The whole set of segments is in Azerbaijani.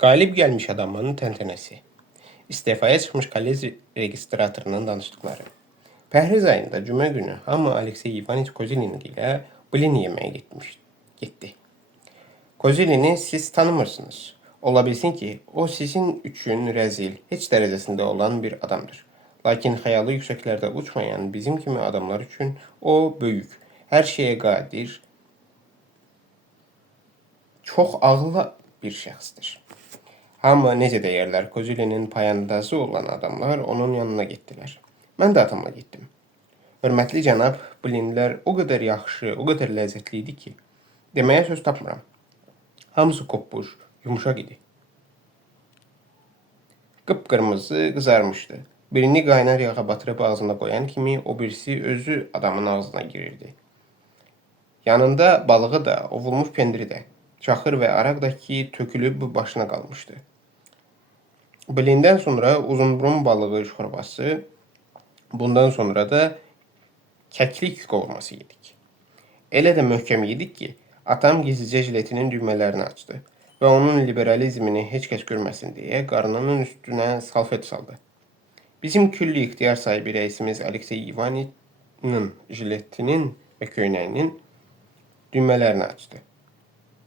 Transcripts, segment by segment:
Qalib gəlmiş adamın təntənəsi. İstefaya çıxmış kollec registratorunun danışdıqları. Pəhriz ayında cümə günü hamı Aleksey İvaniç Kozilin ilə blin yeməyə getdi. Kozilini siz tanımırsınız. Ola bilsin ki, o sizin üçün rəzil, heç dərəcəsində olan bir adamdır. Lakin xəyalı yüksəklərdə uçmayan bizim kimi adamlar üçün o böyük, hər şeyə qadir, çox ağıllı bir şəxsdir. Hamı necə deyərlər, Kozilinin payandazı olan adamlar onun yanına getdilər. Mən də atamla getdim. Hörmətli cənab, blinlər o qədər yaxşı, o qədər ləzzətli idi ki, deməyə söz tapmıram. Hamısı qopmuş, yumuşaq idi. Qıpqırmızı qızarmışdı. Birini qaynar yağa batırıb ağzına qoyan kimi, o birisi özü adamın ağzına girirdi. Yanında balığı da, ovulmuş pendiri də, çaxır və araq da ki, tökülüb başına qalmışdı. Blindən sonra uzunburun balığı şorbası, bundan sonra da kəklik qovurması yedik. Elə də möhkəm yedik ki, atam gizlicə jiletinin düymələrini açdı və onun liberalizmini heç kəs görməsin deyə qarnının üstünə salfet saldı. Bizim külli ixtiyar sahibi rəisimiz Aleksey İvaniç'ın jiletinin və köynəyinin düymələrini açdı.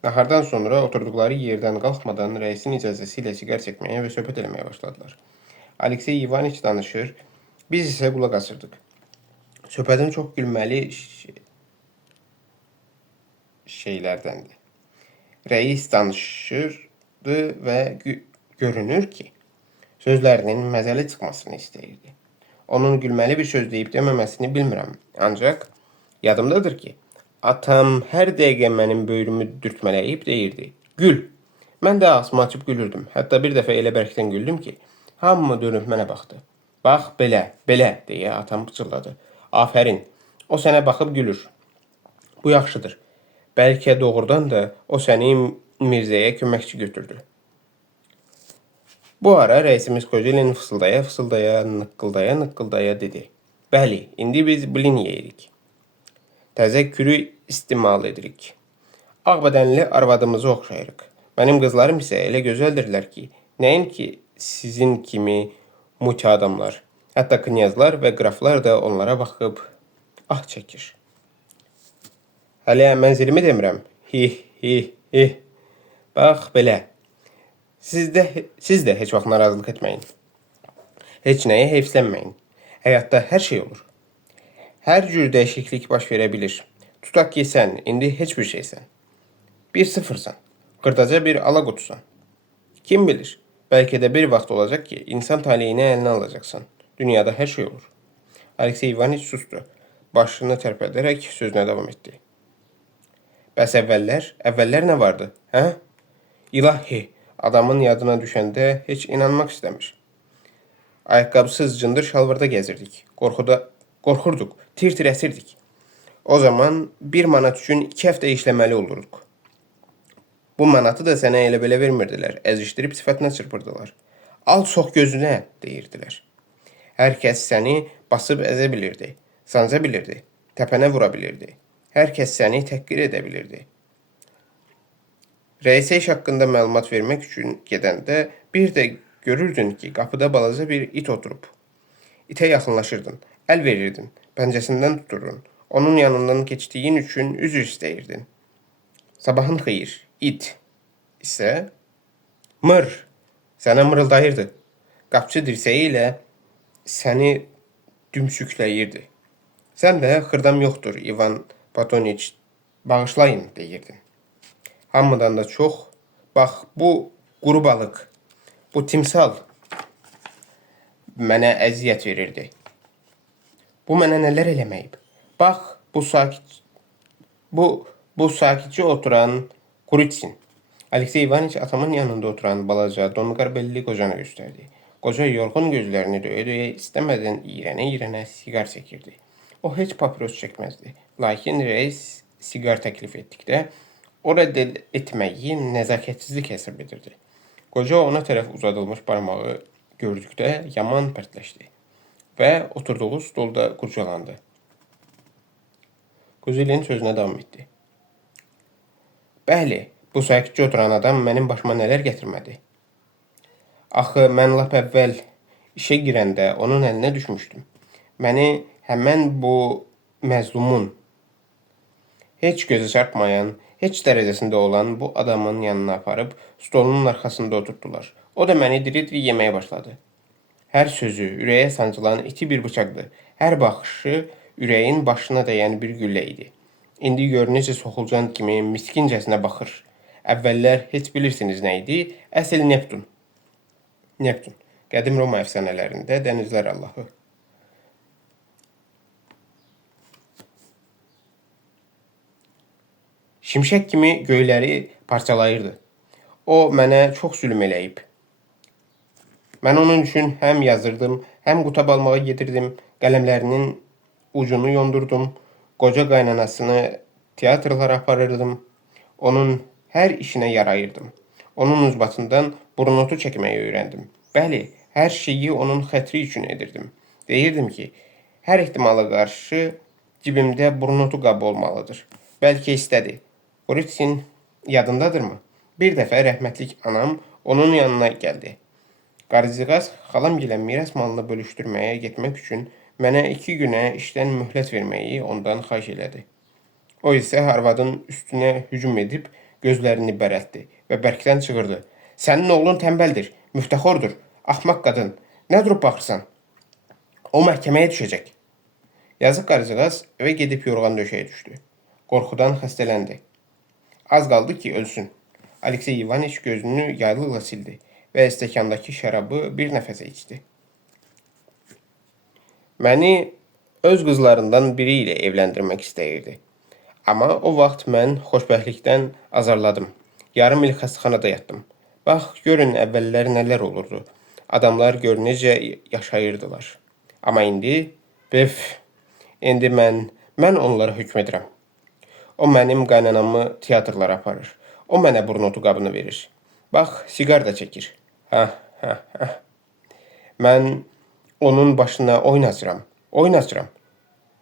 Nahardan sonra oturduqları yerdən qalxmadan rəisin icazəsi ilə siqar çəkməyə və söhbət eləməyə başladılar. Aleksey İvaniç danışır, biz isə qulaq asırdıq. Söhbətin çox gülməli şeylərdəndir. Rəis danışırdı və görünür ki, sözlərinin məzəli çıxmasını istəyirdi. Onun gülməli bir söz deyib deməməsini bilmirəm. Ancaq yadımdadır ki, atam hər dəqiqə mənim böyrümü dürtmələyib deyirdi. Gül. Mən də ağzımı açıb gülürdüm. Hətta bir dəfə elə bərkdən güldüm ki, hamı dönüb mənə baxdı. Bax, belə, belə, deyə atam pıçıldadı. Afərin, o sənə baxıb gülür. Bu yaxşıdır. Bəlkə doğrudan da o səni Mirzəyə köməkçi götürdü. Bu ara rəisimiz Kozilin fısıldaya, nıqqıldaya dedi. Bəli, indi biz blin yeyirik. Təzə kürü istimal edirik. Ağbədənli arvadımızı oxşayırıq. Mənim qızlarım isə elə gözəldirlər ki, nəinki sizin kimi muti adamlar, hətta knyazlar və qraflar da onlara baxıb ah çəkir. Hələ mənzilimi demirəm. Hi. Bax, belə. Siz də heç vaxt narazılıq etməyin. Heç nəyə heyfslənməyin. Həyatda hər şey olur. Hər cür dəyişiklik baş verə bilir. Tutaq ki, sən indi heç bir şeysən. Bir sıfırsan. Xırdaca bir alaqutusan. Kim bilir? Bəlkə də bir vaxt olacaq ki, insan taleyini əlinə alacaqsan. Dünyada hər şey olur. Aleksey İvaniç sustu. Başını tərpədərək sözünə davam etdi. Bəs əvvəllər nə vardı? Hə? İlahi, adamın yadına düşəndə heç inanmaq istəmir. Ayaqqabısız cındır şalvarda gəzirdik. Qorxurduq, tir-tir əsirdik. O zaman 1 manat üçün 2 həftə işləməli olurduq. Bu manatı da sənə elə belə vermirdilər, əzişdirib sifətinə çırpırdılar. Al sox gözünə, deyirdilər. Hər kəs səni basıb əzə bilirdi, sanca bilirdi, təpənə vura bilirdi. Hər kəs səni təhqir edə bilirdi. Rəisə iş haqqında məlumat vermək üçün gedəndə bir də görürdün ki, qapıda balaca bir it oturub. İtə yaxınlaşırdın, əl verirdin, pəncəsindən tuturdun. Onun yanından keçdiyin üçün üzr istəyirdin. Sabahın xeyir, it isə mır, sənə mırıldayırdı. Qapçı dirsəyi ilə səni dümsükləyirdi. Sən də xırdam yoxdur, İvan Patoniç, bağışlayın, deyirdin. Hamıdan da çox, bax, bu quru balıq, bu timsal mənə əziyyət verirdi. Bu mənə nələr eləməyib? Bax, bu sakitcə oturan Kuritsin. Aleksey İvaniç atamın yanında oturan balaca, donqar belli qocanı göstərdi. Qoca yorğun gözlərini döyə-döyə istəmədən iyrənə siqar çəkirdi. O heç papiros çəkməzdi. Lakin rəis siqar təklif etdikdə, o rədd etməyi nəzakətsizlik hesab edirdi. Qoca ona tərəf uzadılmış barmağı gördükdə yaman pərtləşdi və oturduğu stolda qurcalandı. Kozilin sözünə davam etdi. Bəli, bu sakitcə oturan adam mənim başıma nələr gətirmədi. Axı mən lap əvvəl işə girəndə onun əlinə düşmüşdüm. Məni həmən bu məzlumun, heç gözə çarpmayan, heç dərəcəsində olan bu adamın yanına aparıb stolunun arxasında oturtdular. O da məni diri-diri yeməyə başladı. Hər sözü ürəyə sancılan iti bir bıçaqdır. Hər baxışı ürəyin başına dəyən bir güllə idi. İndi gör necə soxulcan kimi miskincəsinə baxır. Əvvəllər heç bilirsiniz nə idi? Əsl Neptun. Neptun. Qədim Roma əfsanələrində dənizlər Allahı. Şimşək kimi göyləri parçalayırdı. O mənə çox zülm eləyib. Mən onun üçün həm yazırdım, həm qutab almağa gedirdim, qələmlərinin ucunu yondurdum, qoca qaynanasını teatrlara aparırdım, onun hər işinə yarayırdım. Onun uzbatından burnotu çəkməyi öyrəndim. Bəli, hər şeyi onun xətri üçün edirdim. Deyirdim ki, hər ehtimala qarşı cibimdə burnotu qabı olmalıdır. Bəlkə istədi. Qoritsin yadındadırmı? Bir dəfə rəhmətlik anam onun yanına gəldi. Qarıcığaz xalamgilə miras malını bölüşdürməyə getmək üçün mənə 2 günə işdən möhlət verməyi ondan xahiş elədi. O isə arvadın üstünə hücum edib gözlərini bərəltdi və bərkdən çığırdı. Sənin oğlun tənbəldir, müftəxordur, axmaq qadın. Nə durub baxırsan? O məhkəməyə düşəcək. Yazıq qarıcığaz evə gedib yorğan döşəyə düşdü. Qorxudan xəstələndi. Az qaldı ki, ölsün. Aleksey Ivaniç gözünü yaylıqla sildi və stəkandakı şərabı bir nəfəsə içdi. Məni öz qızlarından biri ilə evləndirmək istəyirdi. Amma o vaxt mən xoşbəxtlikdən azarladım. Yarım il xəstəxanada yatdım. Bax, görün əvvəllər nələr olurdu. Adamlar gör necə yaşayırdılar. Amma indi, indi mən onlara hökm edirəm. O mənim qaynanamı teatrlara aparır. O mənə burnotu qabını verir. Bax, siqar da çəkir. Mən onun başına oynasıram.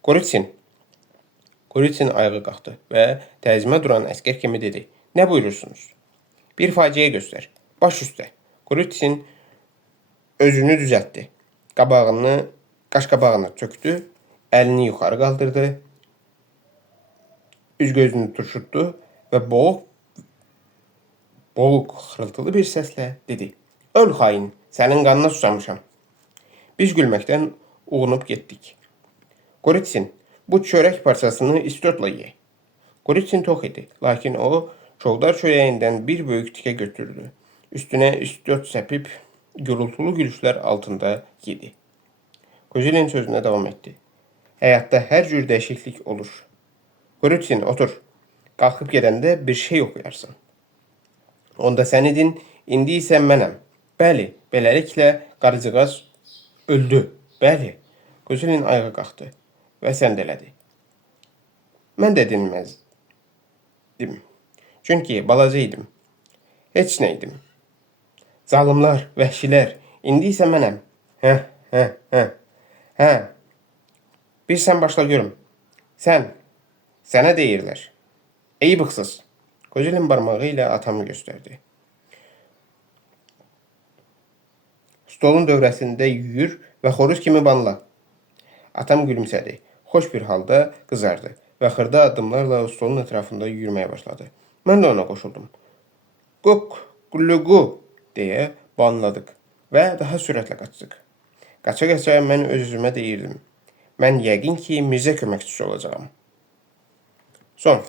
Qoritsin. Qoritsin ayağa qalxdı və təzimə duran əskər kimi dedi. Nə buyurursunuz? Bir faciə göstər. Baş üstə. Qoritsin özünü düzəltdi. Qaşqabağını tökdü, əlini yuxarı qaldırdı, üz-gözünü turşutdu və boğuq, xırıltılı bir səslə dedi. Öl xain, sənin qanına susamışam. Biz gülməkdən uğunub getdik. Qoritsin, bu çörək parçasını istotla ye. Qoritsin tox idi, lakin o çovdar çörəyindən bir böyük tikə götürdü. Üstünə istot səpib, gürültülü gülüşlər altında yedi. Kozilin sözünə davam etdi. Həyatda hər cür dəyişiklik olur. Qoritsin, otur. Qalxıb gedəndə bir şey oxuyarsan. Onda sən idin, indi isə mənəm. Bəli, beləliklə qarıcığaz öldü. Bəli, Kozilin ayağa qalxdı və səndələdi. Mən də dinməzdim. Çünki balaca idim. Heç nə idim. Zalımlar, vəhşilər, indi isə mənəm. Bir sən başla görüm. Sənə deyirlər. Ey bıxsız. Kozilin barmağı ilə atamı göstərdi. Stolun dövrəsində yüyür və xoruz kimi banla. Atam gülümsədi. Xoş bir halda qızardı və xırda addımlarla stolun ətrafında yürüməyə başladı. Mən də ona qoşuldum. Qulluqu deyə banladıq və daha sürətlə qaçdıq. Qaça-qaça mən öz-özümə deyirdim. Mən yəqin ki, Mirzə köməkçisi olacağam. Son.